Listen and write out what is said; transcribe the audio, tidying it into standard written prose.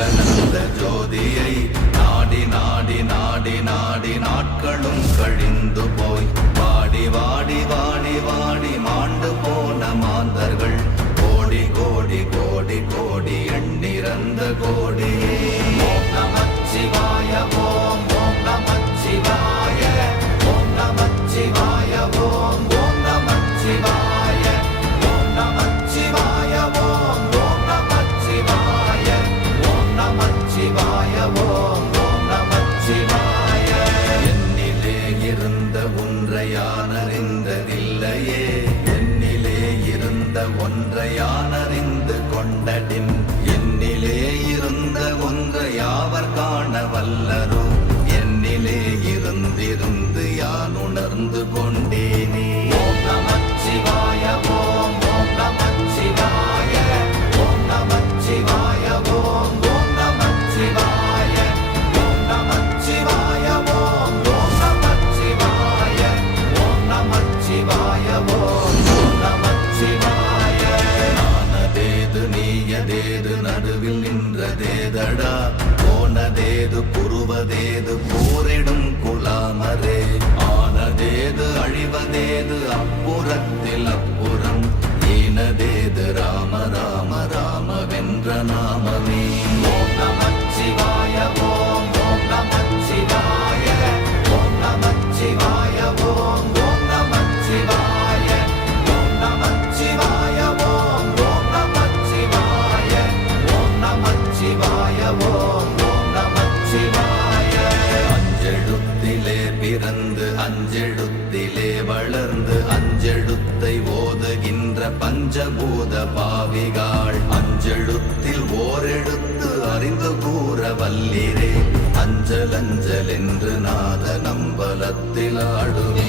விவேகானந்த ஜோதியை நாடி நாடி நாடி நாடி நாட்களும் கழிந்து போய் வாடி வாடி வாடி வாடி மாண்டு போன மாந்தர்கள் கோடி கோடி கோடி கோடி எண்ணிறந்த கோடி. ஓம் நமச்சிவாய ஓம் ஓம் நமச்சிவாய ஓம் நமச்சிவாய ஓம் ஓம் நமச்சிவாய ஓம் நமச்சிவாய ஓம் ஓம் நமச்சிவாய ஓம் நமச்சிவாய ஓம் ஓம் நமச்சிவாய. என்னிலே இருந்த ஒன்றை யான் அறிந்ததில்லையே, என்னிலே இருந்த ஒன்றை யான் அறிந்து கொண்டடின், என்னிலே இருந்த ஒன்றை யாவர் காண வல்லரோ, என்னிலே இருந்திருந்து யான் உணர்ந்து கொண்டேனே. ஓம் நமச்சிவாய ஓம் ஓம் நமச்சிவாய ஓம் நமச்சிவாய ஓம் ஓம் நமச்சிவாய ஓம் நமச்சிவாய ஓம் ஓம் நமச்சிவாய ஓம் நமச்சிவாய ஓம் ஓம் நமச்சிவாய. நானதேது நீயதேது நடுவில் நின்றதேதடா, போனதேது புருவதேது போரிடும் குலாமரே, ஆனதேது அழிவதேது அப்புறத்தில் அப்புறம், ஈனதேது ராம ராம ராம வென்ற நாமமே. ஓம் நமச்சிவாய ஓம் ஓம் நமச்சிவாய ஓம் நமச்சிவாய ஓம் ஓம் நமச்சிவாய ஓம் நமச்சிவாய ஓம் ஓம் நமச்சிவாய ஓம் நமச்சிவாய ஓம் ஓம் நமச்சிவாய. அஞ்செழுத்திலே பிறந்து அஞ்செழுத்திலே வளர்ந்து அஞ்செழுத்தை ஓதுகின்ற பஞ்சபூத பாவிகாள், அஞ்செழுத்தில் ஓரெழுத்து அறிந்து கூற வல்லிரே, அஞ்சல் அஞ்சல் என்று நாத நம்பலத்தில் ஆடுவே.